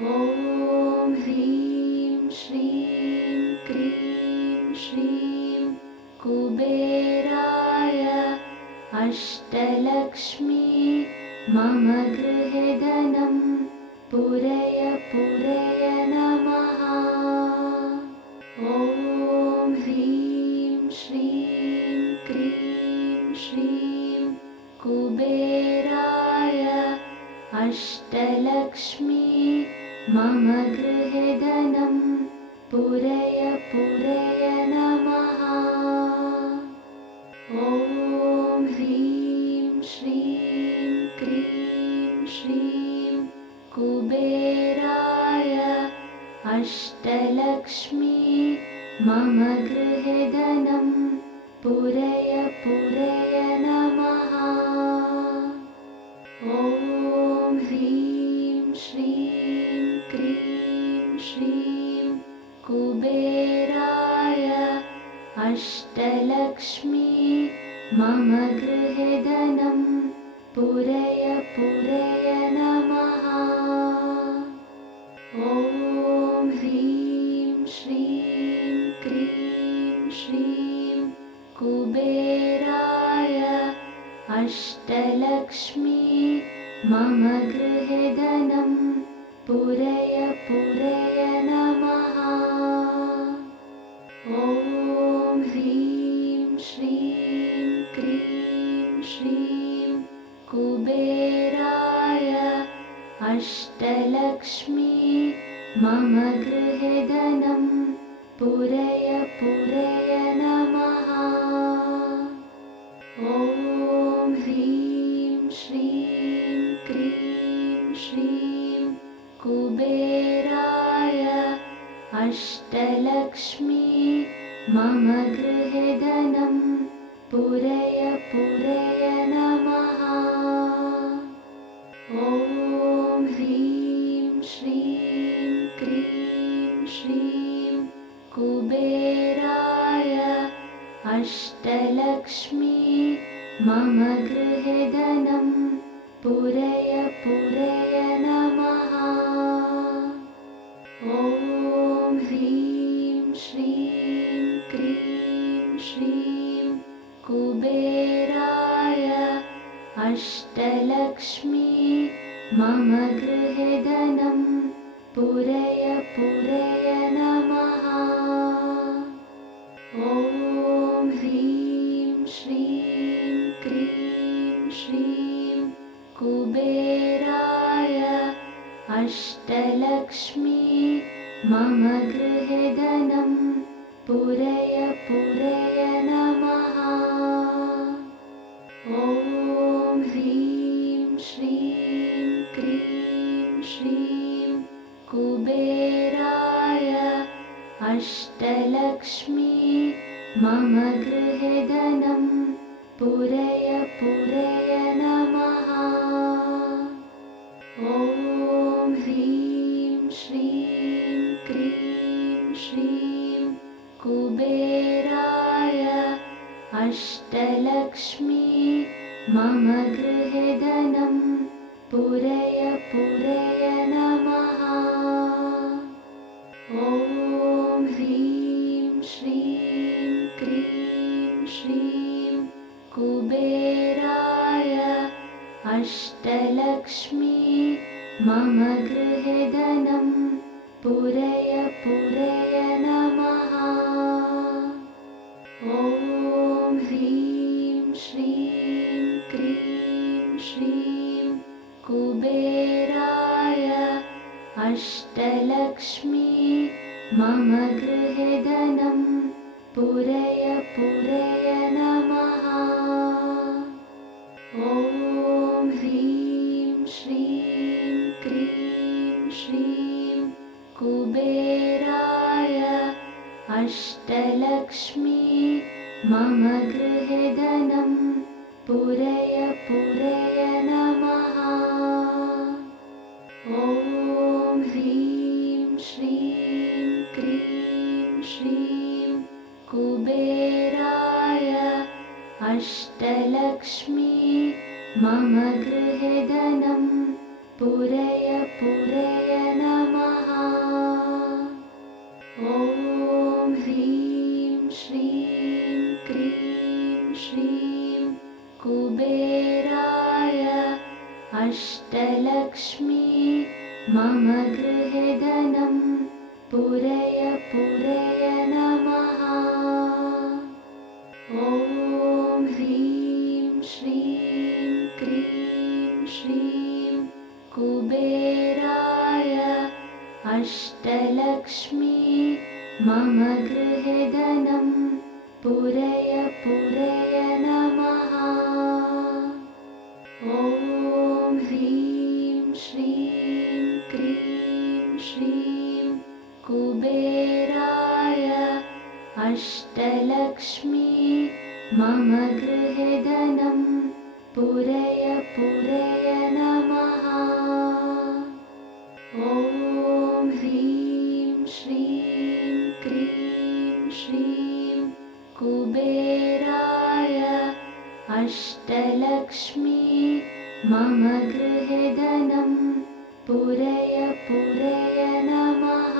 ॐ ह्रीं श्रीं क्रीं श्रीं कुबेराय अष्टलक्ष्मी मम गृहे धनं पूरय पूरय नमः। ॐ ह्रीं श्रीं क्रीं श्रीं कुबेराय अष्टलक्ष्मी मम गृहे धनं पूरय पूरय नमः। ॐ ह्रीं श्रीं क्रीं श्रीं कुबेराय अष्टलक्ष्मी मम गृहे धनं पूरय पूरय नमः। ॐ ह्रीं श्रीं क्रीं श्रीं कुबेराय अष्टलक्ष्मी मम गृहे धनं पूरय पूरय नमः। ॐ ह्रीं श्रीं क्रीं श्रीं कुबेराय अष्टलक्ष्मी मम गृहे धनं पूरय पूरय नमः। ॐ ह्रीं श्रीं क्रीं श्रीं कुबेराय अष्टलक्ष्मी मम गृहे धनं पूरय पूरय नमः। ॐ ह्रीं श्रीं क्रीं श्रीं कुबेराय अष्टलक्ष्मी मम गृहे धनं पूरय पूरय नमः। ॐ ह्रीं श्रीं क्रीं श्रीं कुबेराय अष्टलक्ष्मी मम गृहे धनं पूरय पूरय नमः। ॐ ह्रीं श्रीं क्रीं श्रीं कुबेराय अष्टलक्ष्मी मम गृहे धनं पूरय पूरय नमः। ॐ ह्रीं श्रीं क्रीं श्रीं कुबेराय अष्टलक्ष्मी मम गृहे धनं पूरय पूरय नमः। ॐ ह्रीं श्रीं क्रीं श्रीं कुबेराय अष्टलक्ष्मी मम गृहे धनं पूरय पूरय नमः। ॐ ह्रीं श्रीं क्रीं श्रीं कुबेराय अष्टलक्ष्मी मम गृहे धनं पूरय पूरय नमः। ॐ ह्रीं श्रीं क्रीं श्रीं कुबेराय अष्टलक्ष्मी मम गृहे धनं पूरय पूरय नमः। ॐ ह्रीं श्रीं क्रीं श्रीं कुबेराय अष्टलक्ष्मी मम गृहे धनं पूरय पूरय नमः। ॐ ह्रीं श्रीं क्रीं श्रीं कुबेराय अष्टलक्ष्मी मम गृहे धनं पूरय पूरय नमः। ॐ ह्रीं श्रीं क्रीं श्रीं कुबेराय अष्टलक्ष्मी मम गृहे धनं पूरय पूरय नमः। मम गृहे धनं पूरय पूरय नमः। ॐ ह्रीं श्रीं क्रीं श्रीं कुबेराय अष्टलक्ष्मी मम गृहे धनं पूरय पूरय नमः। ॐ ह्रीं श्रीं क्रीं श्रीं कुबेराय अष्टलक्ष्मी मम गृहे धनं पूरय पूरय नमः। ॐ ह्रीं श्रीं क्रीं श्रीं कुबेराय अष्टलक्ष्मी मम गृहे धनं पूरय पूरय नमः।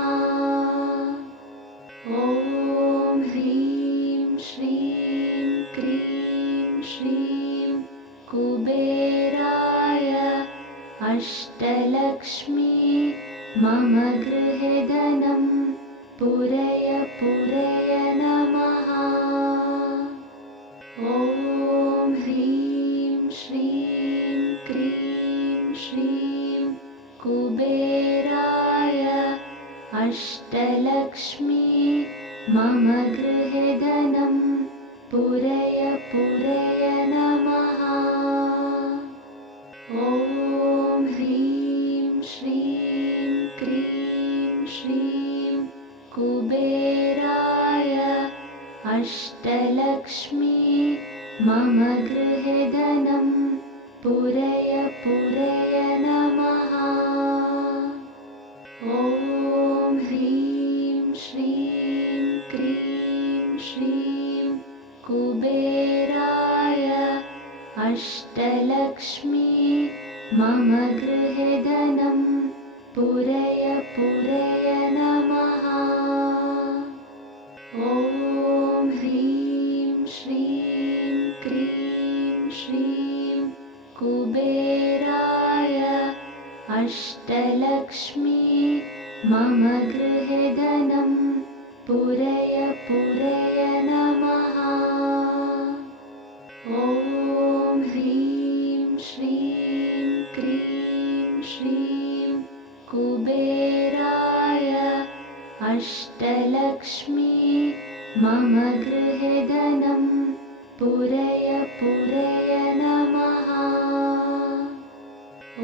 ॐ ह्रीं श्रीं क्रीं श्रीं कुबेराय अष्टलक्ष्मी मम गृहे धनं पूरय पूरय नमः। ॐ ह्रीं श्रीं क्रीं श्रीं कुबेराय अष्टलक्ष्मी मम गृहे धनं पूरय पूरय नमः। ॐ ह्रीं श्रीं क्रीं श्रीं कुबेराय अष्टलक्ष्मी मम गृहे धनं पूरय पूरय नमः। ॐ ह्रीं श्रीं क्रीं श्रीं कुबेराय अष्टलक्ष्मी मम गृहे धनं पूरय पूरय नमः। ॐ ह्रीं श्रीं क्रीं श्रीं कुबेराय अष्टलक्ष्मी मम गृहे धनं पूरय पूरय नमः। ॐ ह्रीं श्रीं क्रीं श्रीं कुबेराय अष्टलक्ष्मी मम गृहे धनं पूरय पूरय नमः।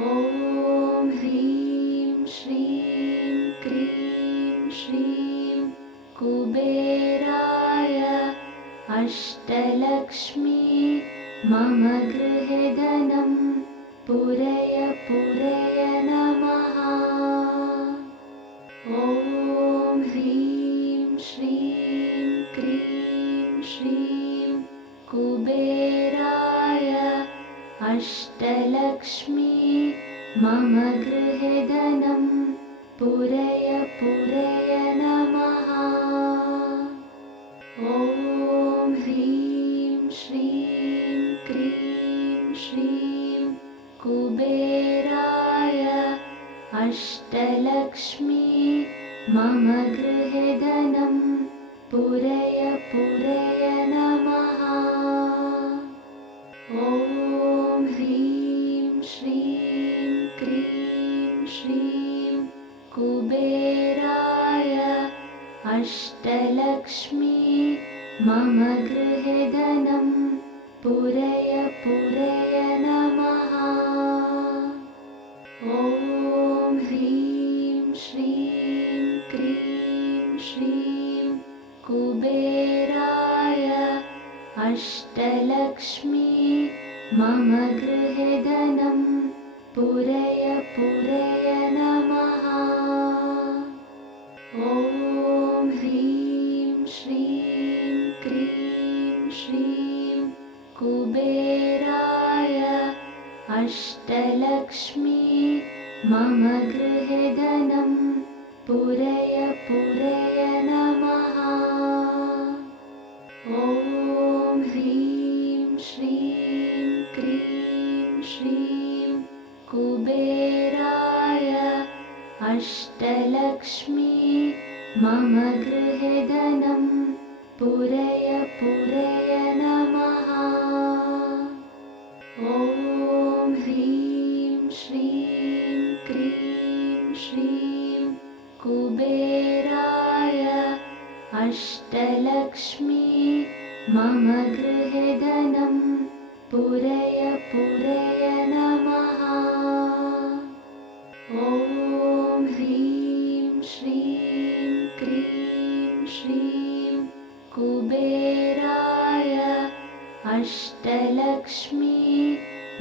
ॐ ह्रीं श्रीं क्रीं श्रीं कुबेराय अष्टलक्ष्मी मम गृहे धनं पूरय पूरय नमः। ॐ ह्रीं श्रीं क्रीं श्रीं कुबेराय अष्टलक्ष्मी मम गृहे धनं पूरय पूरय नमः। ॐ ह्रीं श्रीं क्रीं श्रीं कुबेराय अष्टलक्ष्मी मम गृहे धनं पूरय पूरय नमः। ॐ ह्रीं श्रीं क्रीं श्रीं कुबेराय अष्टलक्ष्मी मम गृहे धनं पूरय पूरय नमः। ॐ ह्रीं श्रीं क्रीं श्रीं कुबेराय अष्टलक्ष्मी मम गृहे धनं पूरय पूरय नमः। ॐ ह्रीं श्रीं क्रीं श्रीं कुबेराय अष्टलक्ष्मी मम गृहे धनं पूरय पूरय नमः। ॐ ह्रीं श्रीं क्रीं श्रीं कुबेराय अष्टलक्ष्मी मम गृहे धनं पूरय पूरय नमः। ॐ ह्रीं श्रीं क्रीं श्रीं कुबेराय अष्टलक्ष्मी मम गृहे धनं पूरय पूरय नमः। ॐ ह्रीं श्रीं क्रीं श्रीं कुबेराय अष्टलक्ष्मी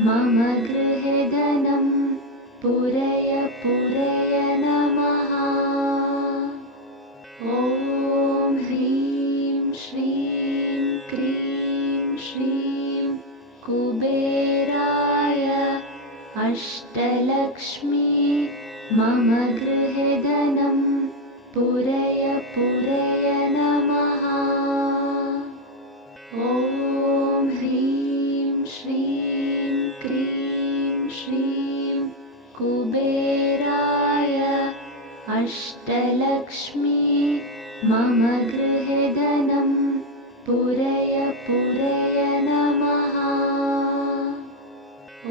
मम गृहे धनं पूरय पूरय नमः। ॐ ह्रीं श्रीं क्रीं श्रीं कुबेराय अष्टलक्ष्मी मम गृहे धनं पूरय पूरय नमः। ॐ ह्रीं श्रीं क्रीं श्रीं कुबेराय अष्टलक्ष्मी मम गृहे धनं पूरय पूरय नमः। ॐ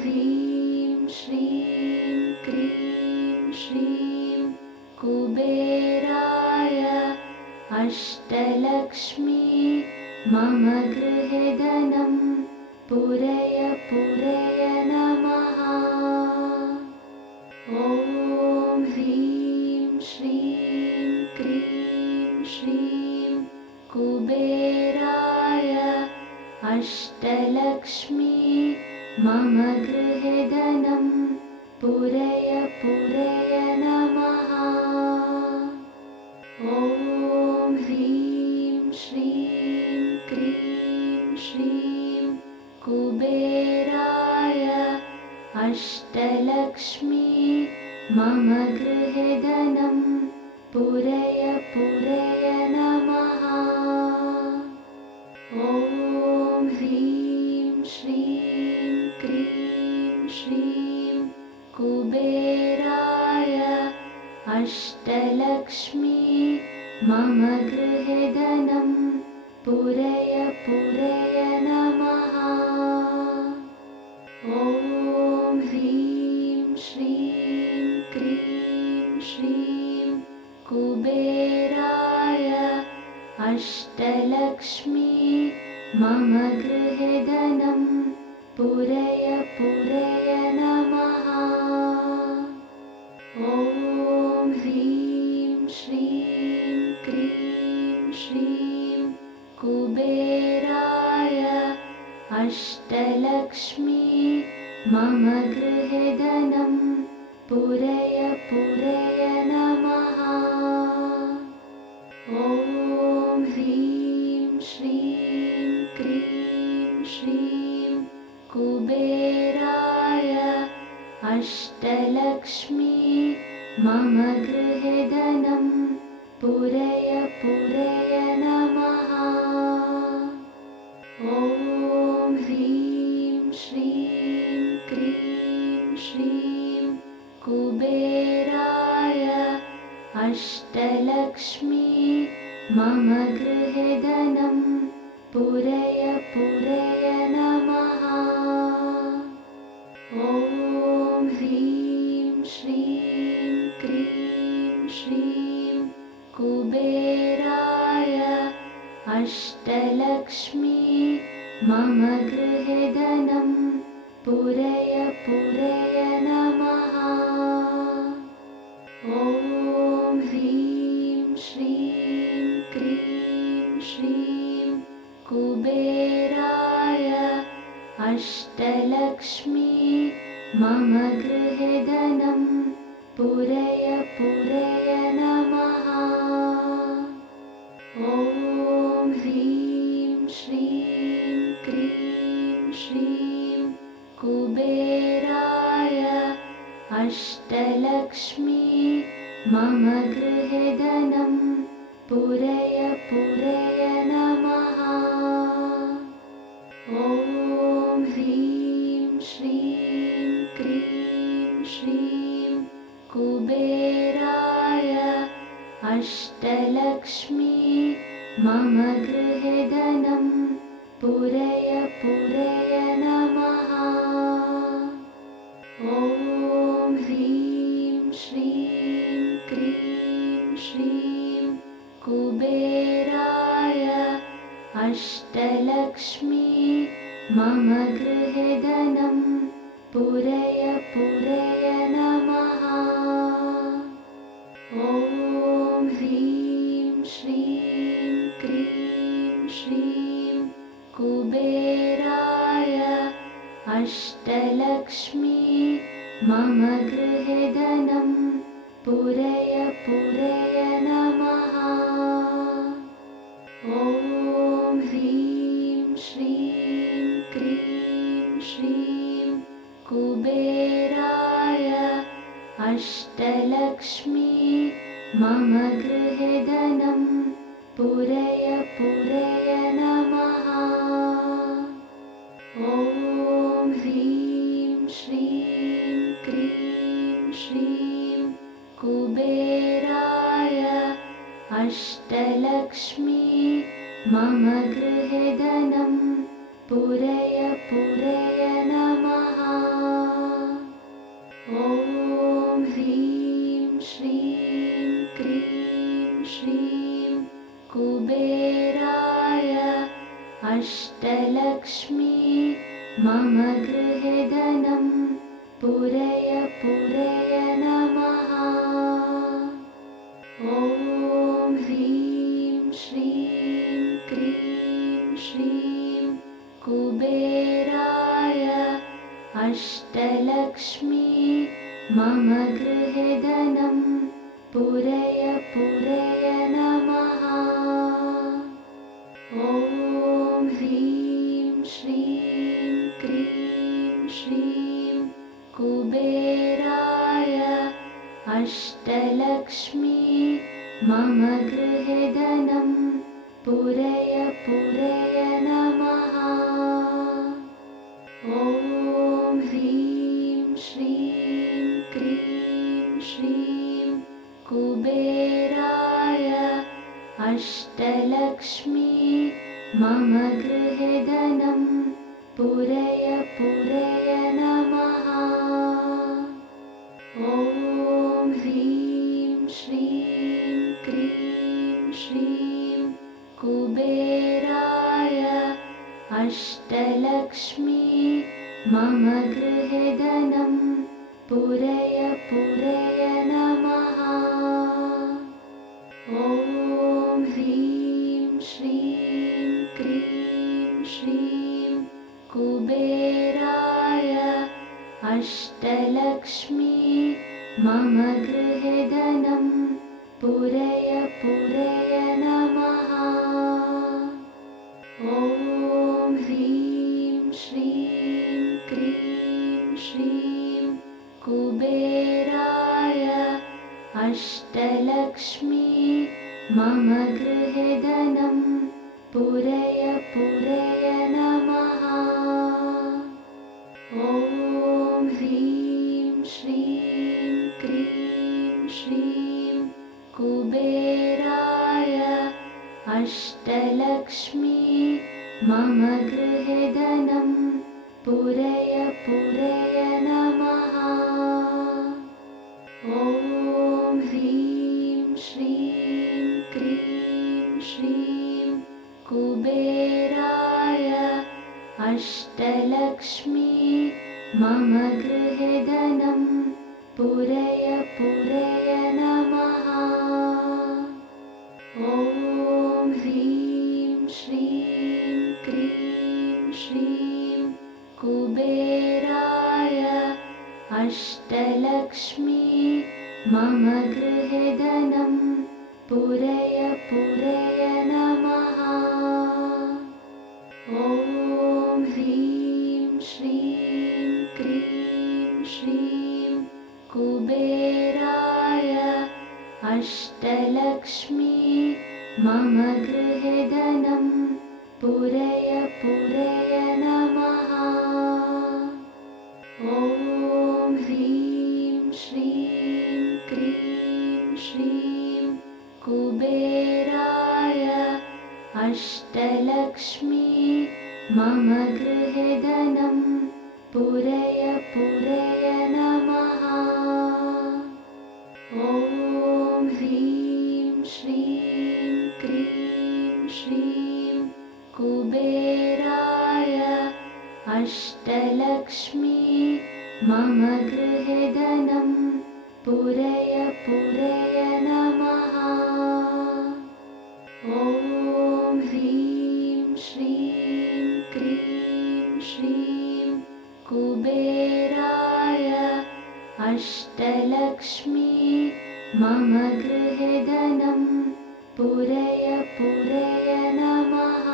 ह्रीं श्रीं क्रीं श्रीं कुबेराय अष्टलक्ष्मी मम गृहे धनं पूरय पूरय नमः। ॐ ह्रीं श्रीं क्रीं श्रीं कुबेराय अष्टलक्ष्मी मम गृहे धनं पूरय पूरय नमः। ॐ ह्रीं श्रीं क्रीं श्रीं कुबेराय अष्टलक्ष्मी मम गृहे धनं पूरय पूरय नमः। ॐ ह्रीं श्रीं क्रीं श्रीं कुबेराय अष्टलक्ष्मी मम गृहे धनं पूरय पूरय नमः। ॐ ह्रीं श्रीं क्रीं श्रीं कुबेराय अष्टलक्ष्मी मम गृहे धनं पूरय पूरय नमः। ॐ ह्रीं श्रीं क्रीं श्रीं कुबेराय अष्टलक्ष्मी मम गृहे धनं पूरय पूरय नमः। ॐ ह्रीं श्रीं क्रीं श्रीं कुबेराय अष्टलक्ष्मी मम गृहे धनं पूरय पूरय नमः। ॐ ह्रीं श्रीं क्रीं श्रीं कुबेराय अष्टलक्ष्मी मम गृहे धनं पूरय पूरय नमः। ॐ ह्रीं श्रीं क्रीं श्रीं कुबेराय अष्टलक्ष्मी मम गृहे धनं पूरय पूरय नमः। ॐ ह्रीं श्रीं क्रीं श्रीं कुबेराय अष्टलक्ष्मी मम गृहे धनं पूरय पूरय नमः। ॐ ह्रीं श्रीं क्रीं श्रीं कुबेराय अष्टलक्ष्मी मम गृहे धनं पूरय पूरय नमः। ॐ ह्रीं श्रीं क्रीं श्रीं कुबेराय अष्टलक्ष्मी मम गृहे धनं पूरय पूरय नमः। ॐ ह्रीं श्रीं क्रीं श्रीं कुबेराय अष्टलक्ष्मी मम गृहे धनं पूरय पूरय नमः। ॐ ह्रीं श्रीं क्रीं श्रीं कुबेराय अष्टलक्ष्मी मम गृहे धनं पूरय पूरय नमः। ॐ ह्रीं श्रीं क्रीं श्रीं कुबेराय अष्टलक्ष्मी मम गृहे धनं पूरय पूरय नमः। ॐ ह्रीं श्रीं क्रीं श्रीं कुबेराय अष्टलक्ष्मी मम गृहे धनं पूरय पूरय नमः। ॐ ह्रीं श्रीं क्रीं श्रीं कुबेराय अष्टलक्ष्मी मम गृहे धनं पूरय पूरय नमः। ॐ ह्रीं श्रीं क्रीं श्रीं कुबेराय अष्टलक्ष्मी मम गृहे धनं पूरय पूरय नमः। ॐ ह्रीं श्रीं क्रीं श्रीं कुबेराय अष्टलक्ष्मी मम गृहे धनं पूरय पूरय नमः। ॐ ह्रीं श्रीं क्रीं श्रीं कुबेराय अष्टलक्ष्मी मम गृहे धनं पूरय पूरय नमः। ॐ ह्रीं श्रीं क्रीं श्रीं कुबेराय अष्टलक्ष्मी मम गृहे धनं पूरय पूरय नमः। ॐ ह्रीं श्रीं क्रीं श्रीं कुबेराय अष्टलक्ष्मी मम गृहे धनं पूरय पूरय नमः। ॐ ह्रीं श्रीं क्रीं श्रीं कुबेराय अष्टलक्ष्मी मम गृहे धनं पूरय पूरय नमः। ॐ ह्रीं श्रीं क्रीं श्रीं कुबेराय अष्टलक्ष्मी मम गृहे धनं पूरय पूरय नमः। ॐ ह्रीं श्रीं क्रीं श्रीं कुबेराय अष्टलक्ष्मी मम गृहे धनं पूरय पूरय नमः। ॐ ह्रीं श्रीं क्रीं श्रीं कुबेराय अष्टलक्ष्मी मम गृहे धनं पूरय पूरय नमः। ॐ ह्रीं श्रीं क्रीं श्रीं कुबेराय अष्टलक्ष्मी मम गृहे धनं पूरय पूरय नमः। ॐ ह्रीं श्रीं कुबेराय अष्टलक्ष्मी मम गृहे धनं पूरय पूरय नमः। ॐ ह्रीं श्रीं क्रीं श्रीं कुबेराय अष्टलक्ष्मी मम गृहे धनं पूरय पूरय नमः। ॐ ह्रीं श्रीं क्रीं श्रीं कुबेराय अष्टलक्ष्मी मम गृहे धनं पूरय पूरय नमः।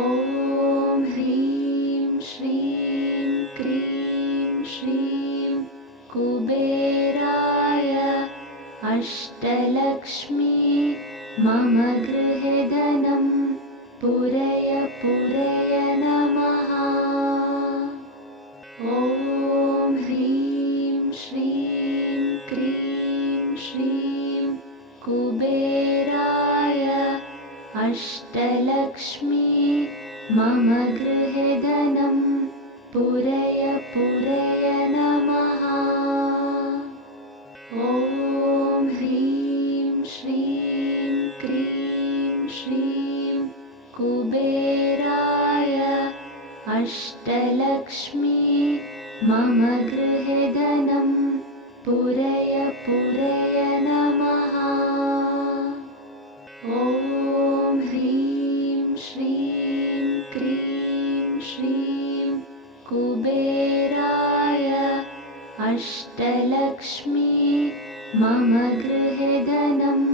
ॐ ह्रीं श्रीं क्रीं श्रीं कुबेराय अष्टलक्ष्मी मम गृहे धनं पूरय पूरय नमः। ॐ ह्रीं श्रीं क्रीं श्रीं कुबेराय अष्टलक्ष्मी मम गृहे धनं पूरय पूरय नमः। ॐ ह्रीं श्रीं क्रीं श्रीं कुबेराय अष्टलक्ष्मी मम गृहे धनं पूरय पूरय नमः। ॐ ह्रीं श्रीं क्रीं श्रीं कुबेराय अष्टलक्ष्मी मम गृहे धनं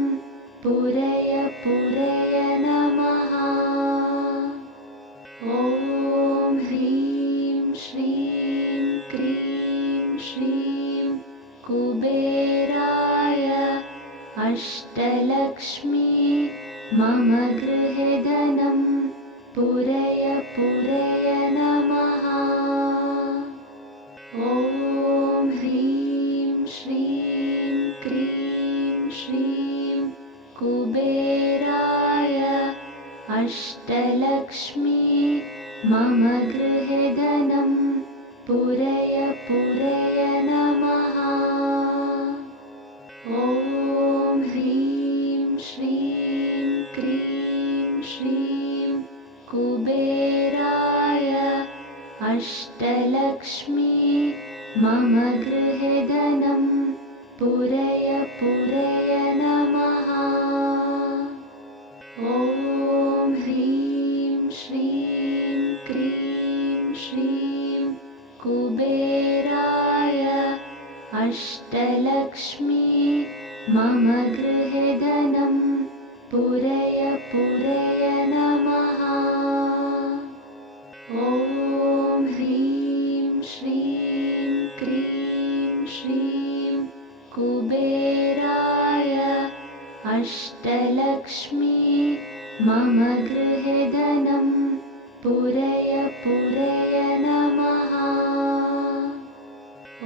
पूरय पूरय नमः। ॐ ह्रीं श्रीं क्रीं श्रीं कुबेराय अष्टलक्ष्मी मम गृहे धनं पूरय पूरय नमः। ॐ ह्रीं श्रीं क्रीं श्रीं कुबेराय अष्टलक्ष्मी मम गृहे धनं पूरय पूरय नमः। ॐ ह्रीं श्रीं क्रीं श्रीं कुबेराय अष्टलक्ष्मी मम गृहे धनं पूरय पूरय नमः। ॐ ह्रीं श्रीं क्रीं श्रीं कुबेराय अष्टलक्ष्मी मम गृहे धनं पूरय पूरय नमः। ॐ ह्रीं श्रीं क्रीं श्रीं कुबेराय अष्टलक्ष्मी मम गृहे धनं पूरय पूरय नमः।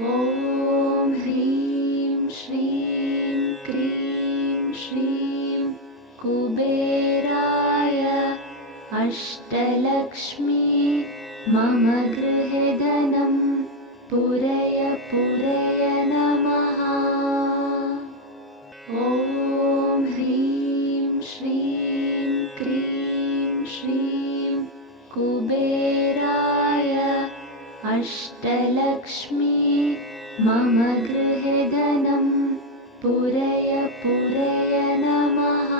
ॐ ह्रीं श्रीं क्रीं श्रीं कुबेराय अष्टलक्ष्मी मम गृहे धनं पूरय पूरय नमः। ॐ ह्रीं श्रीं क्रीं श्रीं कुबेराय अष्टलक्ष्मी मम गृहे धनं पूरय पूरय नमः।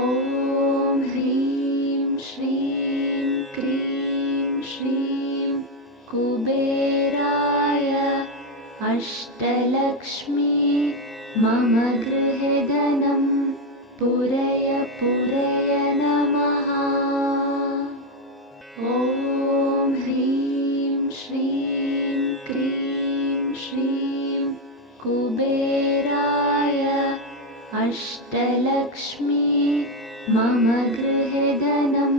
ॐ ह्रीं श्रीं क्रीं श्रीं कुबेराय अष्टलक्ष्मी मम गृहे धनं पूरय पूरय नमः। ॐ ह्रीं श्रीं क्रीं श्रीं कुबेराय अष्टलक्ष्मी मम गृहे धनं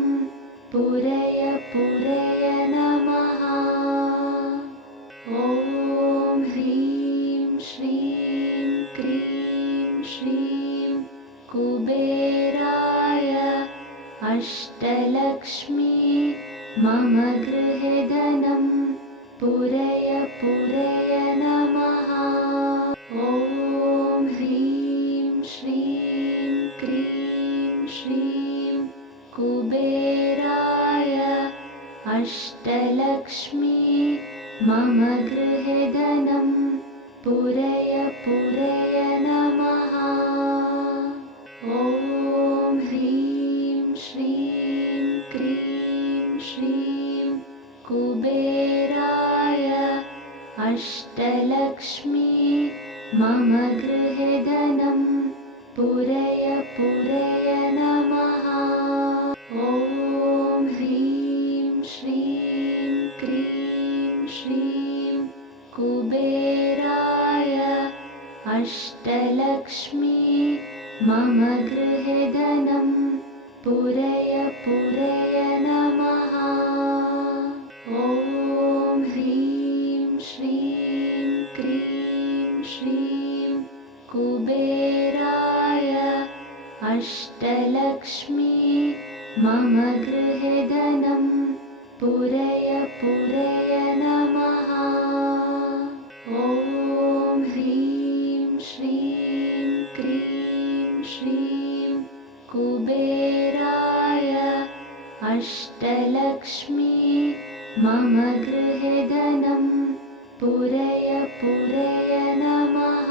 पूरय पूरय नमः। ॐ ह्रीं श्रीं क्रीं मम गृहे धनं पूरय पूरय नमः। ॐ ह्रीं श्रीं क्रीं श्रीं कुबेराय अष्टलक्ष्मी मम गृहे धनं पूरय पूरय नमः। ॐ ह्रीं श्रीं क्रीं श्रीं कुबेराय अष्टलक्ष्मी मम गृहे धनं पूरय पूरय नमः। ॐ ह्रीं श्रीं क्रीं श्रीं कुबेराय अष्टलक्ष्मी मम गृहे धनं पूरय पूरय नमः। ॐ ह्रीं श्रीं क्रीं श्रीं कुबेराय अष्टलक्ष्मी मम गृहे धनं पूरय पूरय नमः। ॐ ह्रीं श्रीं क्रीं श्रीं कुबेराय अष्टलक्ष्मी मम गृहे धनं पूरय पूरय नमः।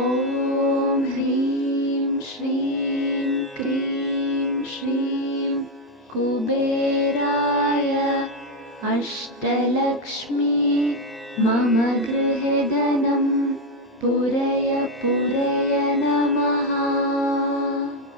ॐ ह्रीं श्रीं क्रीं श्रीं कुबेराय अष्टलक्ष्मी मम गृहे